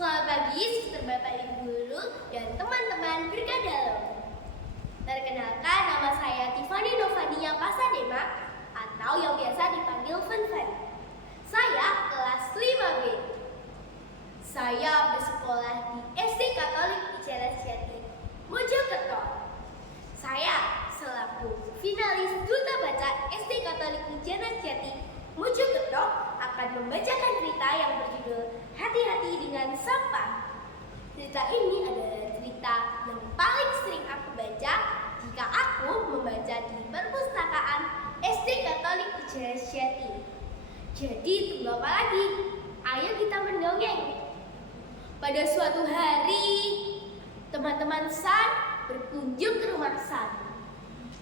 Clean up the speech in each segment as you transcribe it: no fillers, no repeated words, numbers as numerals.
Selamat pagi, suster bapak ibu guru dan teman-teman berkadalem. Perkenalkan, nama saya Tiffany Novania Pasadema atau yang biasa dipanggil Fanfan. Saya kelas 5B. Saya bersekolah di SD Katolik Icara Jati, Mojokerto. Saya selaku finalis Duta Baca SD Katolik Icara Jati, Mojokerto akan membacakan cerita yang berjudul Hati-hati dengan Sampah. Cerita ini adalah cerita yang paling sering aku baca jika aku membaca di perpustakaan SD Katolik Icara Jati. Jadi tunggu apa lagi? Ayo kita mendongeng. Pada suatu hari, teman-teman San berkunjung ke rumah San.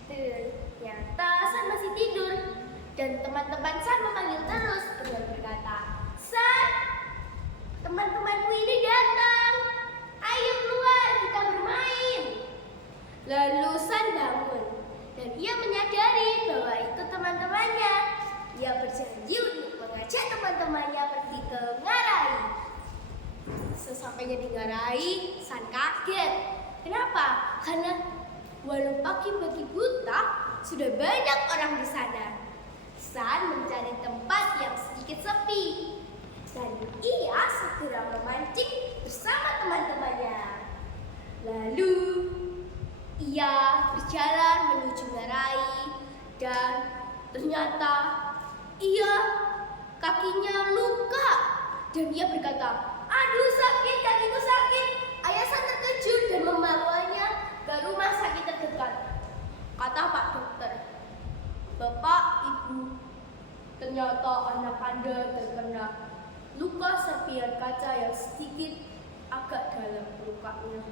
Ternyata San masih tidur. Dan teman-teman San memanggil terus dengan berkata, "San, teman-temanmu ini datang. Ayo keluar, kita bermain." Lalu San bangun dan ia menyadari bahwa itu teman-temannya. Ia berjanji untuk mengajak teman-temannya pergi ke Ngarai. Sesampainya di Ngarai, San kaget. Kenapa? Karena walau pagi-pagi buta, sudah banyak orang di sana. San mencari tempat yang sedikit sepi dan ia segera memancing bersama teman-temannya. Lalu ia berjalan menuju Ngarai dan ternyata kakinya luka dan ia berkata, "Aduh sakit, kakiku sakit." Ayah San terkejut dan membawanya ke rumah sakit terdekat. Kata Pak Dokter, "Bapak, Ibu, ternyata anak Anda terkena luka serpihan kaca yang sedikit agak dalam lukanya."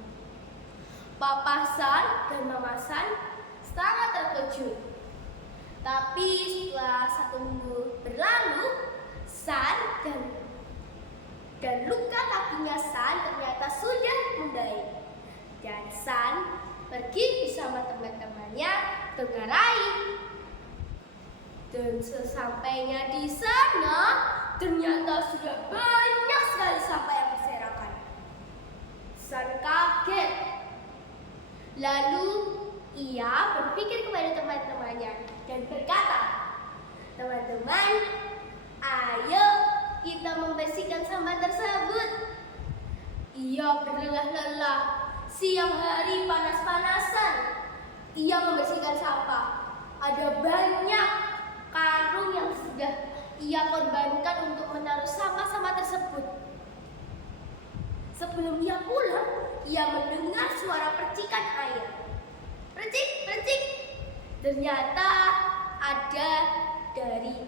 Papa San dan Mama San sangat terkejut. Tapi setelah 1 minggu berlalu, San dan luka kakinya San ternyata sudah membaik. Dan San pergi bersama teman-temannya ke Ngarai. Dan sesampainya di sana, ternyata sudah banyak sekali sampah yang berserakan. San kaget. Lalu ia berpikir kepada teman-temannya dan berkata, "Teman-teman, ayo kita membersihkan sampah tersebut." Ia berlelah-lelah, siang hari panas-panasan. Ia membersihkan sampah. Ada banyak karung yang sudah ia korbankan untuk menaruh sampah-sampah tersebut. Sebelum ia pulang, ia mendengar suara percikan air. Percik, percik. Ternyata ada dari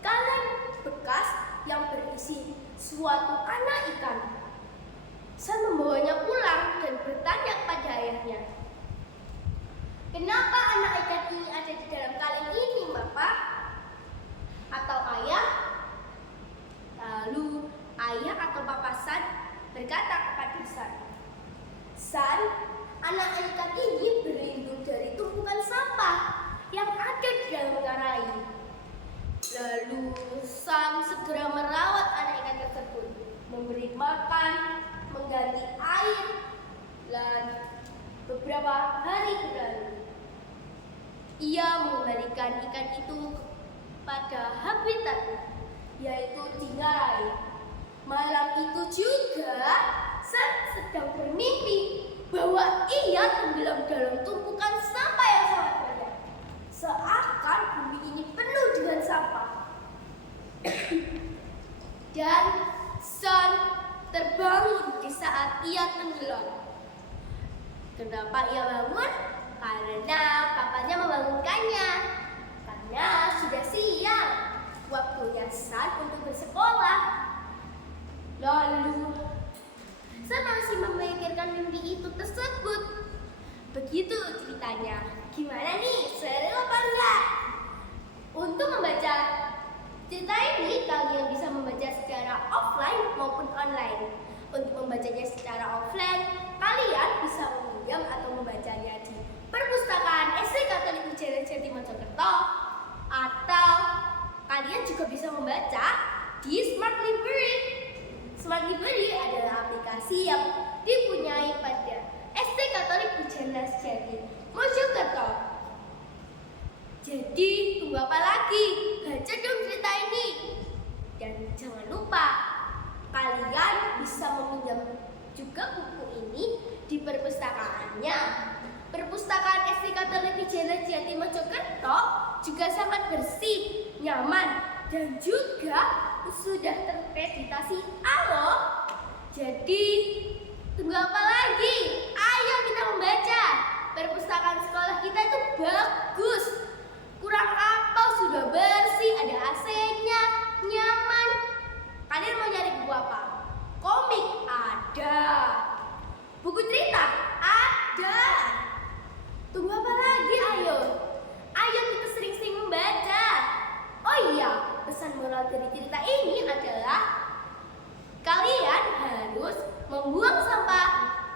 kaleng bekas yang berisi suatu anak ikan. San membawanya pulang dan bertanya pada ayahnya, "Kenapa anak ikan ini ada di dalam kaleng ini, Bapak?" Atau ayah? Lalu ayah atau Papa San berkata kepada San, "San, anak ikan ini berlindung dari tumpukan sampah yang ada di dalam Ngarai." Lalu San segera merawat anak ikan tersebut, memberi makan, mengganti air, dan beberapa hari berlalu. Ia mengembalikan ikan itu pada habitatnya, yaitu di Ngarai. Malam itu juga San sedang bermimpi bahwa ia tenggelam dalam tumpukan sampah yang sangat banyak. Seakan bumi ini penuh dengan sampah. Dan San terbangun di saat ia tenggelam. Kenapa ia bangun? Karena papanya membangunkannya. Karena sudah siang, waktunya San untuk bersekolah. Lalu San masih memikirkan mimpi itu tersebut. Begitu ceritanya. Gimana nih? Seru apa enggak? Untuk membaca cerita ini, kalian bisa membaca secara offline maupun online. Untuk membacanya secara offline, kalian bisa meminjam atau membacanya di perpustakaan SD Katolik Icara Jati Mojokerto, atau kalian juga bisa membaca di Smart Library. Smart Library adalah aplikasi yang dipunyai pada SD Katolik Bujana Sejati Mojokerto. Jadi tunggu apa lagi? Baca dong cerita ini. Dan jangan lupa kalian bisa meminjam juga buku ini di perpustakaannya. Perpustakaan SD Katolik Bujana Sejati Mojokerto juga sangat bersih, nyaman, dan juga sudah terakreditasi A loh. Jadi tunggu apa lagi? Ayo kita membaca. Perpustakaan sekolah kita itu bagus. Kurang apa, sudah bersih, ada AC-nya, nyaman. Kalian mau nyari buku apa? Komik ada. Buku cerita ada. Tunggu apa lagi? Ayo kita sering-sering membaca. Oh iya, pesan moral dari cerita ini adalah kalian harus membuang sampah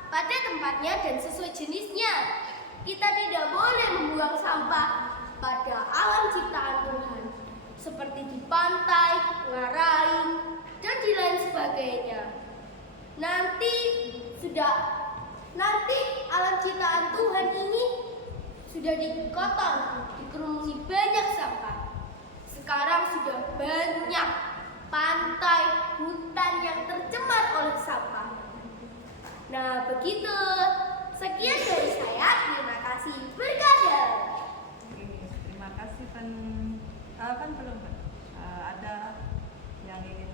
pada tempatnya dan sesuai jenisnya. Kita tidak boleh membuang sampah pada alam ciptaan Tuhan, seperti di pantai, ngarai, dan di lain sebagainya. Nanti alam ciptaan Tuhan ini sudah dikotor, dikerumuni banyak sampah. Sekarang sudah banyak pantai, hutan yang tercemar oleh sampah. Nah, begitu. Sekian dari saya. Terima kasih. Berkadal. Terima kasih belum. Ada yang ingin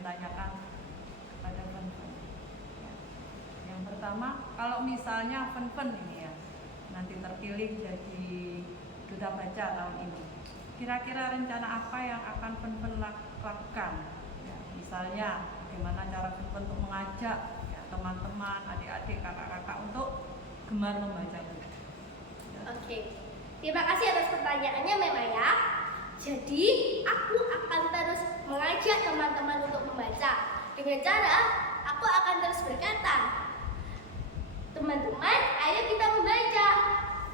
tanyakan kepada Fen. Yang pertama, kalau misalnya Fen ini ya nanti terpilih jadi duta baca tahun ini, kira-kira rencana apa yang akan Fen lakukan? Ya, misalnya bagaimana cara Fen untuk mengajak teman-teman, adik-adik, kakak-kakak untuk gemar membaca buku. Oke. Terima kasih atas pertanyaannya Mema ya. Jadi, aku akan terus mengajak teman-teman untuk membaca. Dengan cara, aku akan terus berkata, teman-teman, ayo kita membaca.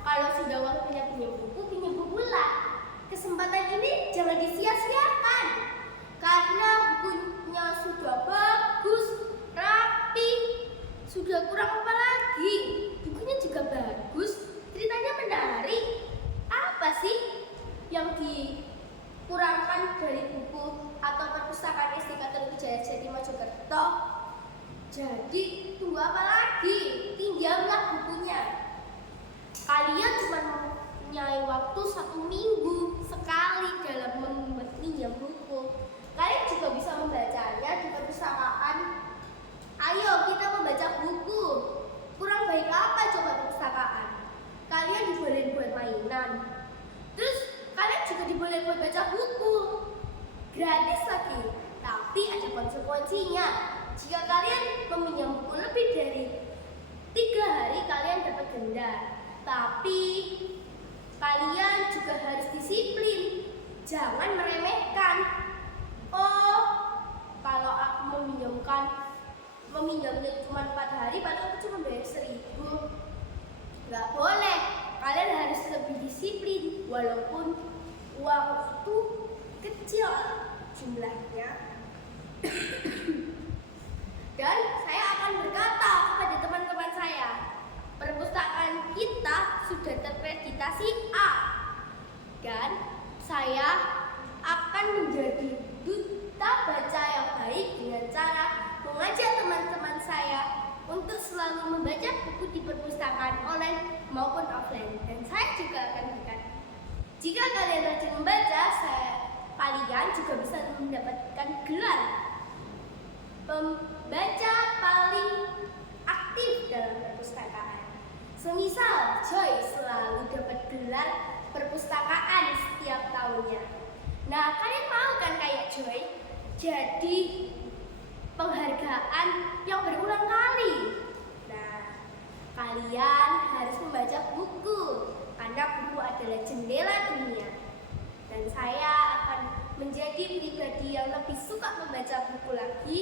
Kalau sudah waktunya pinjam bukulah. Kesempatan ini jangan disia-siakan. Karena bukunya sudah bagus, rapi, sudah kurang apa lagi? Bukunya juga bagus, ceritanya menarik. Apa sih yang dikurangkan dari buku atau perpustakaan SD Katolik Bujana Sejati Mojokerto? Jadi tunggu apa lagi? Pinjamlah bukunya. Kalian cuma mempunyai waktu 1 minggu sekali dalam meminjam buku. Kalian juga bisa membacanya di perpustakaan. Ayo kita membaca buku. Kurang baik apa coba perpustakaan? Kalian dibolehin buat mainan. Terus kalian juga dibolehin buat baca buku. Gratis lagi. Tapi ada konsekuensinya. Jika kalian meminjam buku lebih dari 3 hari, kalian dapat denda. Tapi kalian juga harus disiplin. Jangan meremehkan. Oh, kalau aku meminjamnya cuma 4 hari, padahal aku cuma bayar 1.000. Nggak boleh. Kalian harus lebih disiplin. Walaupun uang itu kecil jumlahnya. Dan saya akan berkata kepada teman-teman saya, perpustakaan kita sudah terakreditasi A. Dan saya akan menjadi duta baca yang baik dengan cara mengajak teman-teman saya untuk selalu membaca buku di perpustakaan online maupun offline. Dan saya juga akan berkata, jika kalian rajin membaca, kalian juga bisa mendapatkan gelar pembaca paling aktif dalam perpustakaan. Semisal Joy selalu dapat gelar perpustakaan setiap tahunnya. Nah, kalian mau kan kayak Joy? Jadi penghargaan yang berulang kali. Nah, kalian harus membaca buku karena buku adalah jendela dunia. Dan saya akan menjadi pribadi yang lebih suka membaca buku lagi.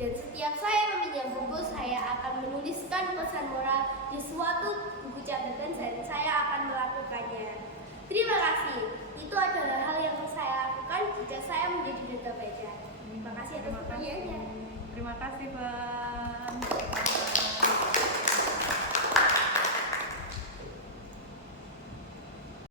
Dan setiap saya meminjam buku, saya akan menuliskan pesan moral di suatu buku catatan dan saya akan melakukannya. Terima kasih. Itu adalah hal yang saya lakukan jika saya menjadi duta baca. Terima kasih atas pertanyaannya. Terima kasih, Pak.